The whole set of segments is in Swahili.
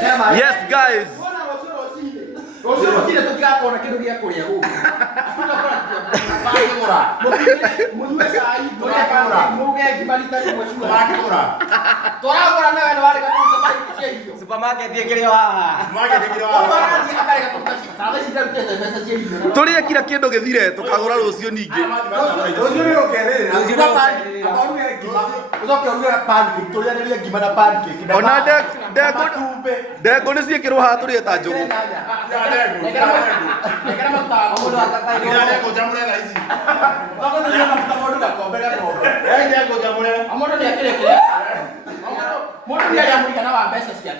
Yes guys. Supermarket yekerewa haha. Tulia kila kindu githire tukagura rucio ningi. Rucio ni ukerera. Ona ndego ni ciikirwo haha turi ta njugu.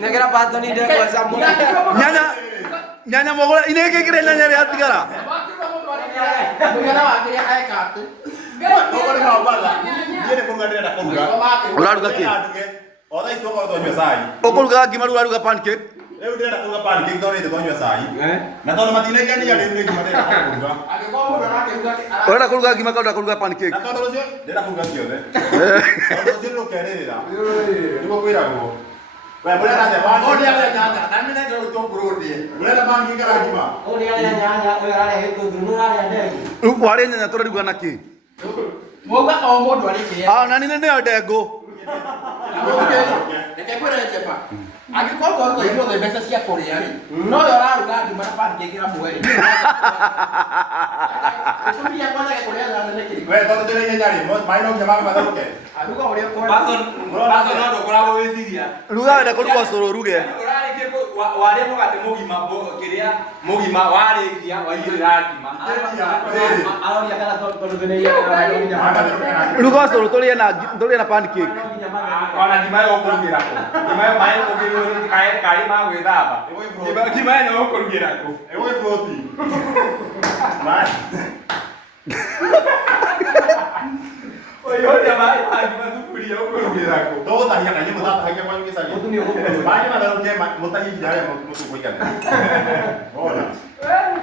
Negera pato ni ndego samura. Nyanya mogora inekekire nyanya ria tigara. Uraruga ki? Ukuruga ngima uraruga pancake? Rĩu ndĩrenda kũruga pancake tondũ nĩ tũnyua cai. Na tondũ matinaigania rĩu ngima ndĩrenda kũruga. Urenda kuruga ngima kana kuruga pancake? Na tondũ ũcio ndĩrenda kũruga ciothe. Tondũ ũcio nĩ ũkerĩrĩra. Nĩguo kwĩragwo. We mũrenda atĩa pancake? Ũrĩa nyanya. Na mimi nĩ gĩtũngũrũ ndĩe. Mũrenda pancake kana ngima? Ũrĩa nyanya, ũrĩa gĩtũngũrũ, ũrĩa ndengũ. Wari nyanya turaruga na ki? Mwoga o mũndũ arĩ kĩe. Na nini nĩ ndengũ. Reke kwĩra Jefa. Angĩkorwo twarũga ithuothe mbeca cia kũrĩa rĩ, no yo araruga ngima na pancake hamwe rĩ. Ũcumia kwanza kũrĩa thana nĩ kĩrĩ. We tondũ ndĩrĩ nyanya rĩ, maĩ no nginya matherũke. Aruga ũrĩa kwenda. Bazo no ndũkoragwo wĩciria. Ruga wenda kũruga ũcũrũ ruge. Ũrarĩkia warĩa mũgate mũgima kĩrĩa mũgima warĩkia waigĩrĩra ngima. Aroria kana tondũ nĩ Ruga ũcũrũ tũrĩe na pancake. Ona ngima yo kũrugĩra kũ. Ngima yo maĩ ũkĩrugĩra kaĩ ma gwĩthamba. Ngima yo ũkũrugĩra kũ. Ewe floti. Maĩ. Oyo maĩ thuburia ũkũrugĩra kũ. Tũgũtahia na nyamũ thatahagia kwanyu gĩcagi. Mũtumia ũkũrugĩra. Maĩ matherũke mũtahia harĩa mũtũkũigana. Ona.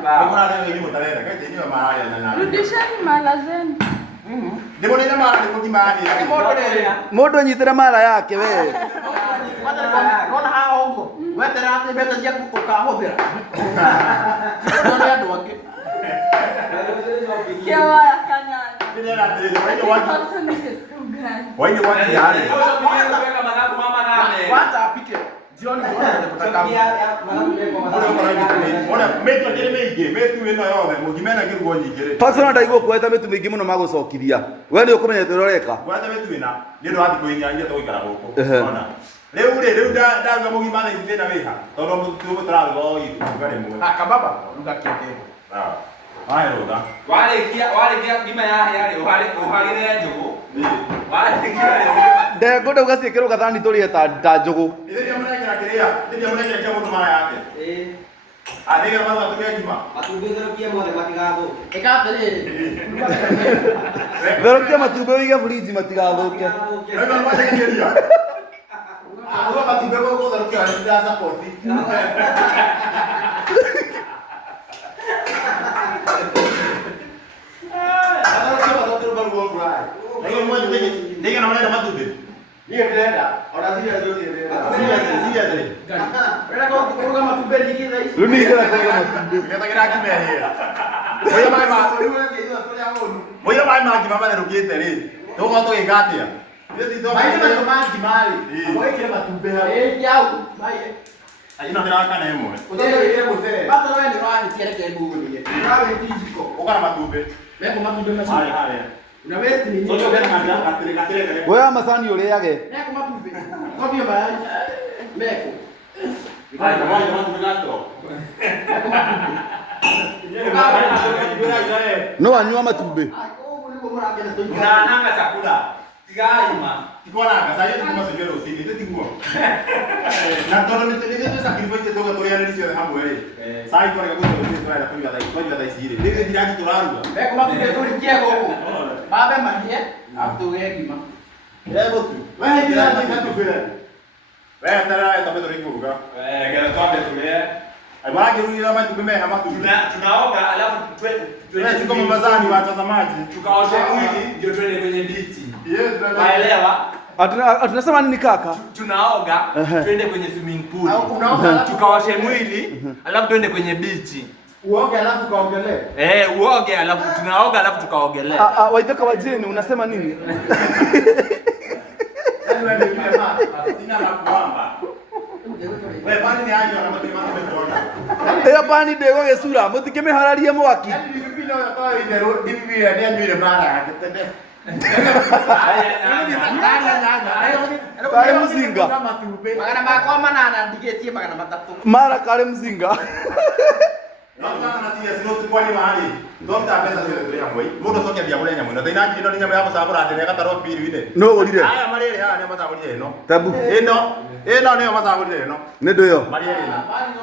Sawa. Mũrarĩa nĩ mũtarenda. Kaite inyuĩ mararĩa nyanya. Rudisheni mala zenu. Ndĩmũnene mara nĩ mũgima Mũndũ anyitĩre mara yake we. Rona haha ũguo. Weterera atĩ mbeca ciaku ũkahũthĩra. Nĩ andũ angĩ. Kewaya kanana. Ndĩrenda atĩrĩrĩ, Kwanza ningekurugai. waini waki yarĩ. Kwanza apike. Jioni Ona metu ndĩrĩ mĩingĩ, metu ĩno yothe mũngima ĩna kĩrugo nyingĩ. Pastor ndaigua kueta mitu mingi muno magũcokithia. We nĩ ũkũmenya tũroreka. Kwenda metu ĩna nĩ ũndũ wa thikũ inya iria tũgũikara gũkũ. Ona. Rĩu ndaruga mũgima na ici thĩna wĩha. Tondũ mũtugo tũraruga o iruga rĩmwe. Akababa ruga kĩndego. Sawa. Haya ruga. Warĩkia ngima yahĩa rĩ ũharĩre njũgũ. Warĩkia rĩ Ndengũ ndauga ciĩkĩrwo gathani tũrĩe ta njũgũ. Rĩrĩa mũrekera kĩrĩa, rĩrĩa mũrekera kĩa mũndũ mara yake. Nĩgetha matha tũrĩa ngima. Matumbĩ therũkie mothe matigathũke. Ĩka atĩrĩrĩ. Therũkia matumbĩ ũige friji matigathũke. Rĩu matekĩria. Ruga matumbĩ gũtherũkia nĩ ndĩra support. Nĩgetha mũrenda matumbĩ. Niĩ ndĩrenda. Ona seriously. Ũrenda kũruga matumbĩ nyingĩ thaa ici. Rĩu nĩ igera kũruga matumbĩ. Ngetagĩra ngima ĩhĩa. Mũira maĩ ma ngima matherũkĩte rĩ. Tũgũkorwo tũgĩka atĩa? Maĩ macio ma ngima rĩ. Mwĩkĩre matumbĩ hau. Jau. Ino ndĩrakana ĩmwe. Ũteng'ereire mũcere. Bata we nĩ ũrahĩtia reke ngugurie. Ũrahĩtia njiko. Ũkana matumbĩ. Weko matumbĩ macio. Harĩa. Una waste ni nyingi. Woya macani ũrĩage. Meko matumbĩ. Kwambia mayai. Meko. No anyua matumbĩ. Unaananga chakula. Tigaima. Tikona sasa hivi kama sivyo usini tiguo. Na tondũ nĩ sacrifice tũga tũrĩa ciothe hamwe rĩ. Sai twarega gũthiĩ tũrĩa tũrĩa thaa ici rĩ. Rĩrĩ ndiragi tũraruga. Meko matumbĩ tũrikie gũkũ. Babe mahie. Atuge ngima. Gũtu. Wewe ndiragi katubĩre. Wewe ndara tambe tũrĩ kuruga. Gera twambe tũrĩe. Wangirudisha matumbĩ meha matumbĩ. Tunaoga alafu Twende kama mazani watazamaji. tukaosha mwili ndio twende kwenye bichi. Yes, Waelewa? Tunasema nini kaka? Tunaoga, twende kwenye swimming pool. Au unaoga Tukawashe mwili, alafu twende kwenye beach. uoge alafu kaogelee. Uoge alafu tunaoga alafu tukaogelee. Waithaka wajeni unasema nini? Yaani wewe ndio jamaa. Sina la kuamba. Wewe bali ni aje na matema tumeona. Bani ndego gesura mutikeme hararie mwaki. Yaani bibi ndio anatoa ile bibi ndio anywire mara yake tende. Kare mzinga. Magana makwa manana ndigetie magana matatu. Mara kare mzinga. Ndio na sia sino kwani mahali. Ndio pesa zile zile yangu. Mundu sokia bia kule nyamu. Ndio inaji ndio nyama yako sabura ndene kataro piri wine. No olire. Aya marere ha ne mazaburi no. Tabu. Eno ne mazaburi no. Nendo yo. Marere.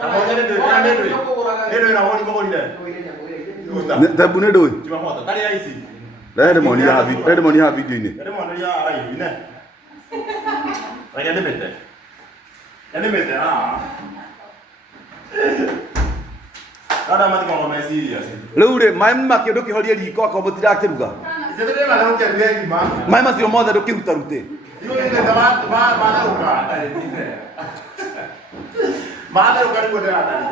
Na mojere ndio na holi mogorire. Tabu nendo yo. Tima moto. Kali ya isi. Dede moni ha video ini. Ndio mwana ya ara hivi ne. Aya ndemete. Ndemete Kada mati kwa mama serious. Leure maima kindu kihorie riko akomutira akiruga. Sisi ndio mara ukia rege mama. Maima cio mothe ndukiruta rute. Hiyo ndio maana uka. Maana uka ni kwenda ndani.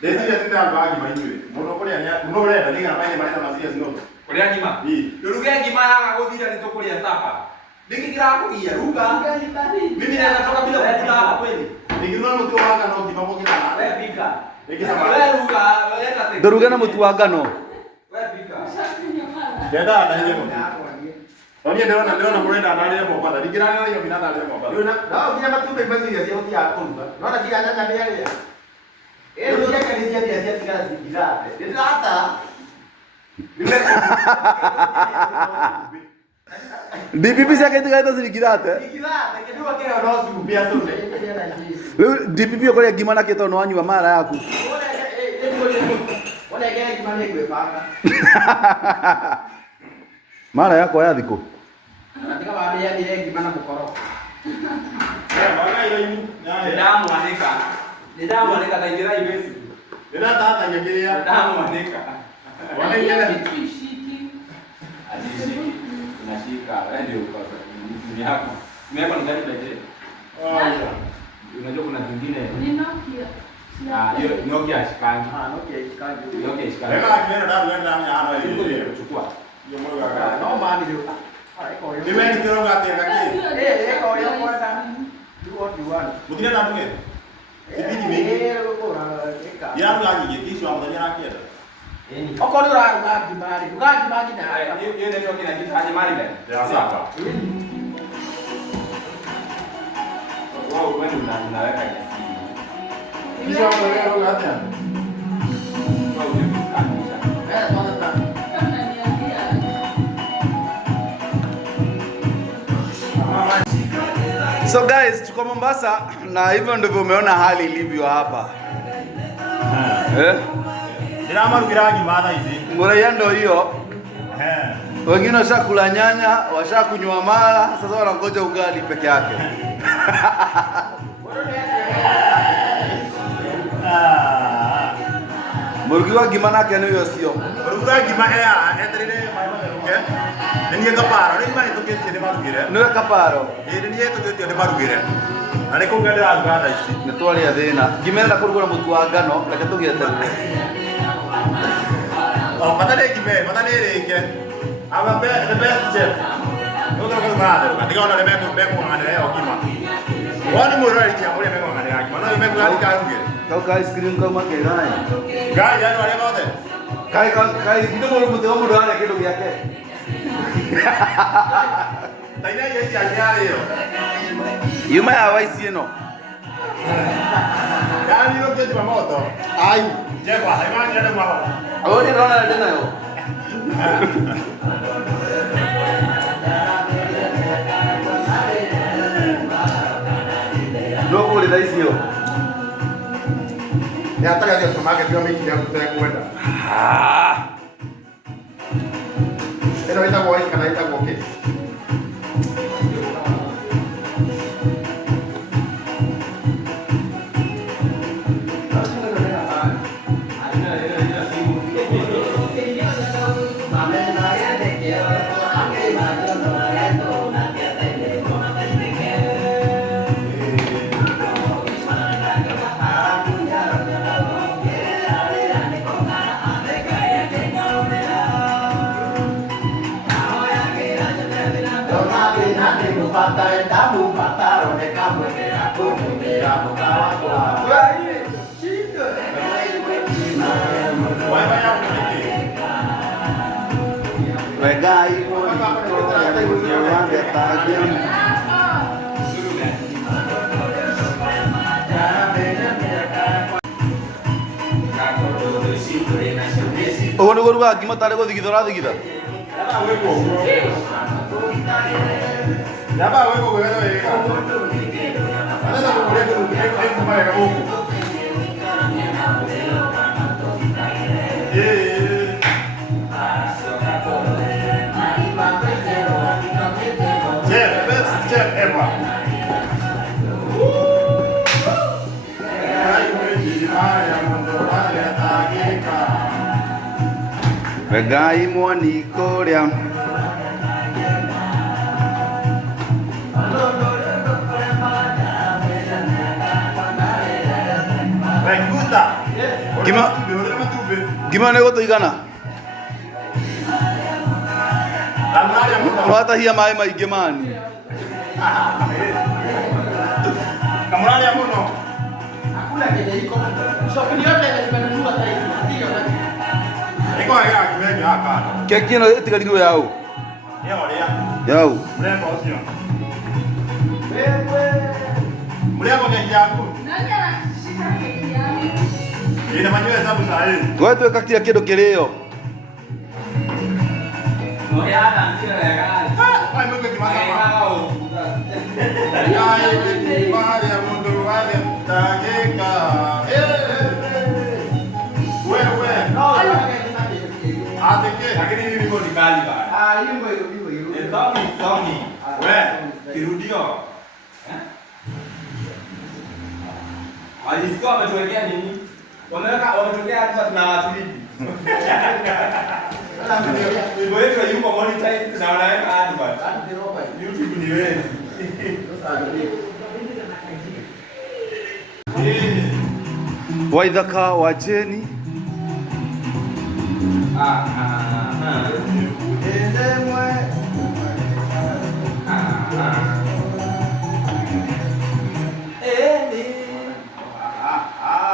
Desi ya tenda bagi maiwe. Muno kuria nya kuno renda ninga maine maina masia sino. Kuria ngima. Ruga ngima ya guthira ni tukuria sapa. Niki kirakugia ruga. Mimi naweza toka bila kukula hapa kweli. Nikiruna mtu waka no kimamo kina. Wewe pika. Nikisema ruga, leta sasa. Ndoruga na mutu wa ngano. Wewe pika. Dada ndani yemo. Oni ndio na kurenda ndani yemo kwa ndani kira hiyo binada ndani yemo. Yuna, nao kila matumbe basi ya sio ya kunza. Naona kila nyanya ndio yale. Ndio yake ni ya kazi gilate. Ndio hata. DPP cia kaita kaita zirigirate. Gilate, kidogo kile unaosi kubia sote. Riu DPP ukoria ngima na kito no anyua mara yaku. Wala gari kimane kwepaka. Mara yako ya thiko. Nataka baada ya ile ngimana mukoroka. Bana ile ni. Nidamu anika taingira ibesi. Ndio tata nyegeria. Nidamu anika. Wana ile. Unashika, wewe ndio uko. Ni yako. Mimi hapa ni gari pekee. Unajua kuna vingine. Ni Nokia. Hiyo Nokia shikangi. Nokia iskaje. Nokia shikangi. Wewe akienda ndani ya ndani ya ana ile. Chukua. Hiyo moyo wako. No mami ndio. Niwe ni kero ngati ngaki. Kwa hiyo kwa sana. Do what you want. Mutine na nduge. Ibidi mingi. Yangu yaji kisho amdania akienda. Okoni uraruga ngimari. Ruga ngimari na. Hiyo ndio kina kitu haje mali bale. Ya sasa. Wao wewe unaweka kiasi. Kisho amdania ruga hata. Wao ndio kanisha. Kama niambia. So guys, tuko Mombasa na hivyo ndivyo umeona hali ilivyo hapa. Ndio marugira ngima hizi. Ngora ndo hiyo. Wengine washakula nyanya, washakunywa mala, sasa wanangoja ugali peke yake. Murugiwa ngima nake nĩ yo cio. Murugira ngima enderere maima ruge. Nĩ ngapara, nĩ ngima ĩtũkĩtie nĩ marugire. Nĩwe kaparo. Nĩ ĩtũkĩtie nĩ marugire. Na nĩ kũngendera nganda ici. Nĩ twarĩa thĩna. Ngima ĩrenda kũrugwo na mũtu wa ngano, reke tũgĩete. Matane ngima, matane rĩke. Aba the best chef. Ndio kama mada. Katika wana lemeku ngane leo ngima. Wani muro alikia mure meko ngane ngima. No lemeku alika ruge. Kau kai screen kau make gai. Gai yani wale bote. Kai ndio moro mũtu wa mũndũ arĩa kĩndũ gĩake. Taina yesi anyare yo. Yuma ya waisi ĩno. Yani yo kete mamoto. Ai, je kwa haimani ndio mwa. Au ni rona ndio nayo. Ndio kule daisi yo. Ya hata ya supermarket yo miki ya kwenda. Eno ita kwa kana ita kwa kesi. Regai ada tajam. Oh, gue juga gimana tadi gue dikit orang kita. Siapa weko gue ada ya? Ada tak boleh gue kemarin kamu. Jeff, best Jeff ever. Regai muani korea. Gimana kau tuh Wata hiya mai gemani. Kamurani ya muno. Hakuna kile iko. Shopping yote nimenunua sasa hivi. Ndio na. Iko ya kimeji hapa. Keki na eti kali yao. Yao. Mrembo sio. Mrembo keki yako. Nani anashika keki yangu? Ina manyoya hesabu saa hii. Wewe tu kaki ya kido kileo. Ai mungu kimasa. Ai Maria mungu wale tageka. Wewe. Ateke. Lakini hili liko ni kali bana. Hivyo hivyo. Sauni. Wewe, kirudio. Walisikia wametuwekea nini? Wametuwekea hata tunawatulipi. Wimbo wetu yuko monetize na wanaweka advert. YouTube ni wewe. Waidhaka wajeni.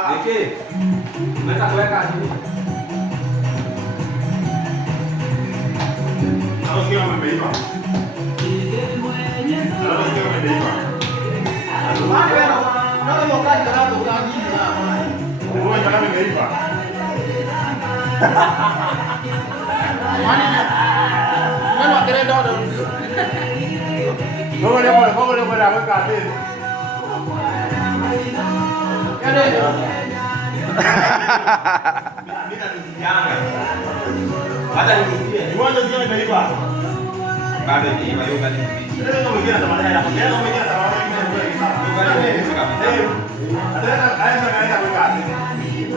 Deke. Umeweza kuweka nini? Nasikia wameiva. Nasikia wameiva. Wewe kama wameiva. Mwana wakerenda ndo. Bongo leo bwana weka ati. Mimi nanusiana. Hata nikusikie. Ni mwanzo sio wameiva. Bado ni yoga ni mbichi. Leo mwingine atamadha ya hapo. Leo mwingine atamadha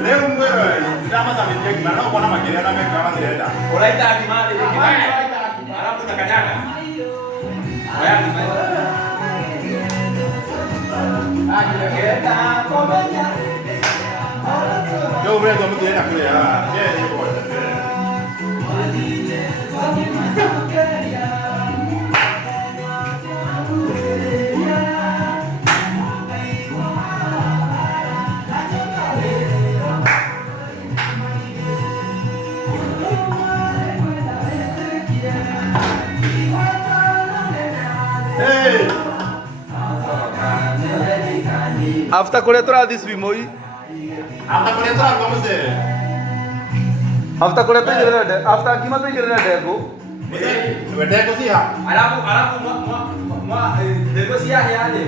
leo mwero ndama za miteki na nao kuna makelele na meka kama ndirenda. Olaita akimali nikidai. Alafu nakanyaga. Haya ni mai. Yo wewe ndo mtu yeye kule ya. Yeye yuko. After kuletora this wimoi. After kuletora kama se. After kuletora ile after kima tu ile dego. Wewe dego si ha. Alafu mwa dego si yale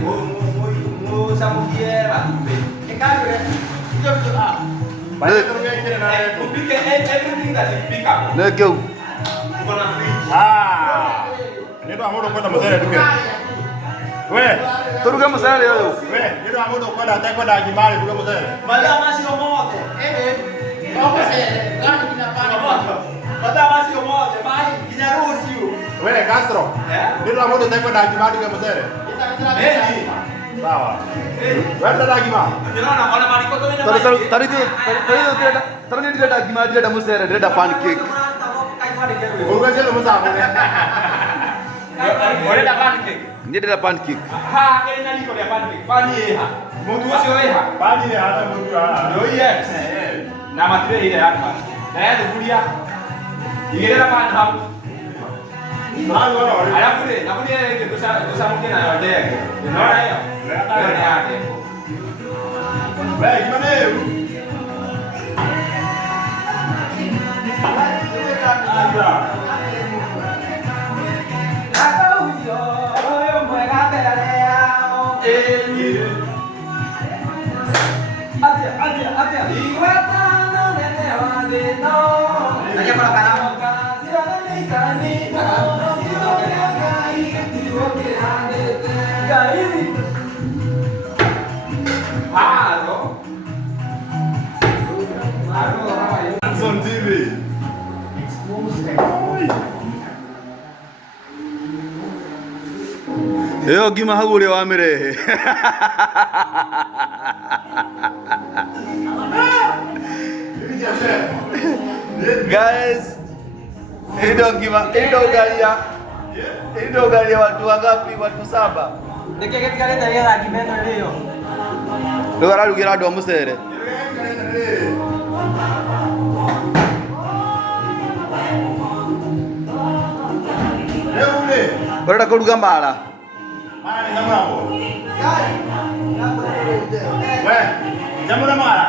mo samukie batupe. Ekale. Ndio ndio ah. Bale turugia kile na yetu. Upike everything that is pickable. Negeu. Uko na fridge. Ndio amodo kwenda mzee duke. Wewe, Turuga msale leo. wewe, ndio amodo kwenda hata kwenda ajimali duke mzee. Madama sio mote. Vamos ser. Gani kinapanda moto. Madama sio mote, bali inaruhusu. Wewe Castro. Ndio amodo hata kwenda ajimali duke mzee. Ndio. Sawa. Wewe ndio ajimali. Unaona wana marikoto wenyewe. Tari direda gimadi direda musere direda pancake. Urugazele mzaa. Oreda pancake. Direda pancake. Ha, kile naliko ya pancake. Pani ha. Mũtu ũcio wĩha. Bali ya hata mũtu haha. No yes. Na matire ile hapa. Na yeye thuburia. Igĩrĩra pan hau. Alafu ile nakuja ile tusamkie na yote yake. Unaona hiyo? Ndio ni yake. Wewe kimane. Son TV. Yo ngima hau ũrĩa wamĩrehe. Guys, hii ndio ngima, hii ndio ugali ya. Hii ndio ugali ya watu wangapi? Watu 7. Ndikegetigarite getha ngima ĩno ĩrĩo. Rĩu ararugĩra andũ a mũcere. Ũrenda kũruga mara? Mara ni jambo hapo. Wewe, jambo la mara.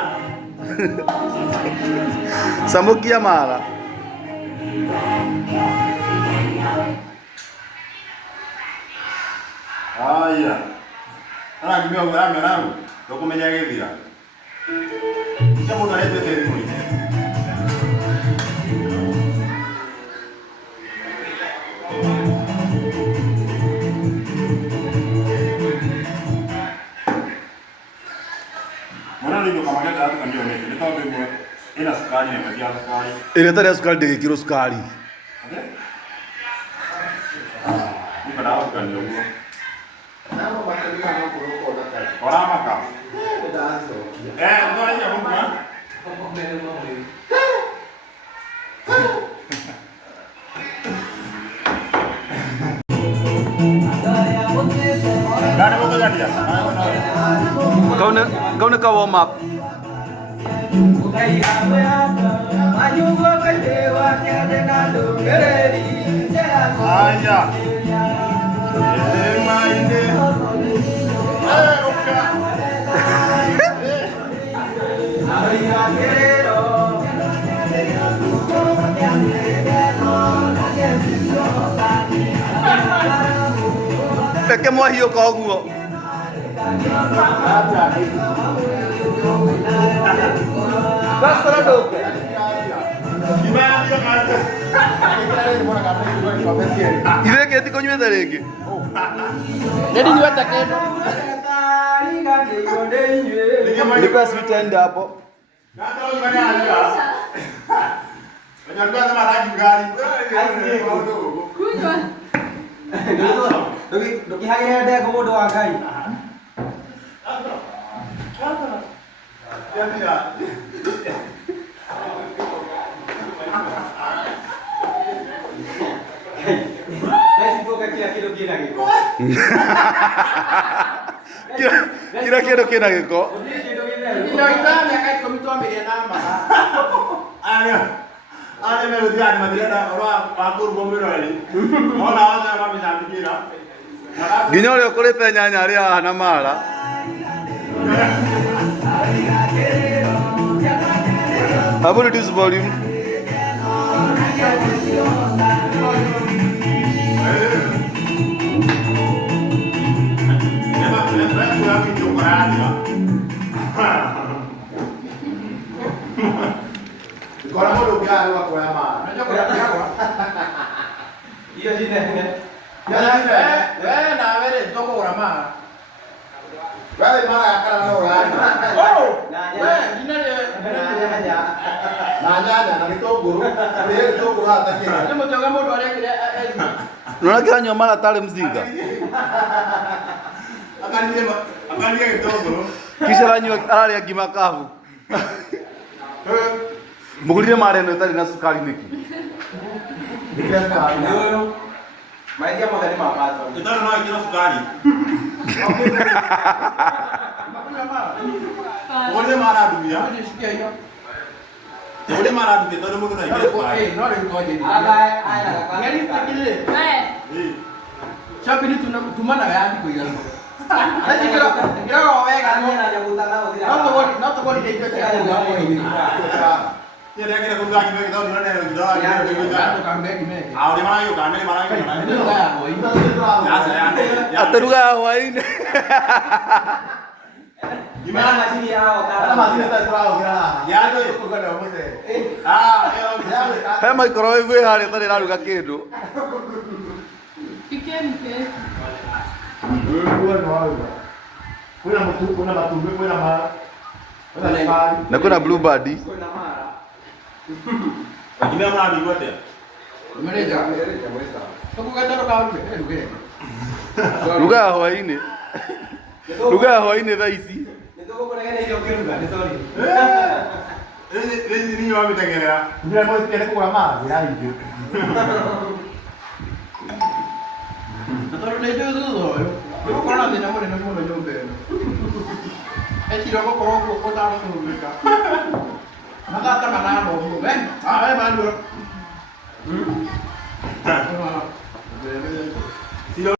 Samukia mara. Aya. Ana kimya ngara nangu. Dokumenya githira. Jambo la lete tena mimi. Ina sukari na maji ya sukari. Ile tare sukari ndĩgĩkĩrwo sukari. Nipa dawa sukari ndio. Ora maka. Ndio ni hapo kwa. Nani mko gani ya? Kaune ka warm up. Aya. Mainde. Oka. Reke mwahiũka ũguo. Basta na dope. Ithe kĩti kũnyuĩte rĩngĩ. Ndio niweta kendo. Nipe sweet end hapo. Kunywa. Ndũkĩhagĩre ndengũ mũndũ wa Ngai. Kila kĩndũ kĩna gĩko. Ndio itanya kai komitwa mĩrĩa na mama. Ane merudia ni madirada ora akuru bomberali. Ona waza mami zambira. Nginya ũrĩa ũkũrĩte nyanya arĩa hana mara. I will reduce volume. Kora modo gari wa kwa mama. Unajua kuna kiawa? Hiyo jina nene. Wewe na wewe ndoko ora mama. Wewe mara yakala na ora. Wewe jina le Na nyanya na gitunguru. Wewe gitunguru hata kile. ndio mtoga mũndũ arekire Unaona kĩranyua mara tarĩ mzinga. Akalia gitunguru. Kisha ararĩa ngima kavu. Mũgũrire mara ĩno ĩtarĩ na sukari nĩkĩ? Ndio. Maji hapo ndani mapato. Kitano na kila sukari. Ore maraduya. Unisikia hiyo? Ore maraduya tondu mundu na No rä ngoje capi nä tumanaga ya thikå igana ngirago wega no tå gorire indo cia Tiada kundangi megi tahu mana yang kita andå kambegi mege Ore marayo kamera marayo. nä ruga ya hoi Ya saya. Ataruga hwainĩ. Gimana masih ya? Ada masih tak terlalu kira. Ya tu. Bukan ada mesti. Ah, He microwave ĩ harĩa ĩtarĩ ĩraruga kĩndũ. Pikeni keki. Bukan mau. Kuna matumbe, kuna sukari. Na kwĩna bluebird. Gimana mana di buat ya? mereja tå kå getå karuge ruge Ruga hwainĩ. Ruga hwainĩ thaa ici. Ini mau kita kira. Bila mau kena kurang mah, ya itu. tondå nä ndä thutha å yå nä gå korwo na thä na må nene må no nyå mba ä no ecira gå korwo guo gå tarå kå rå ka mathaa ta manana å guo we mandå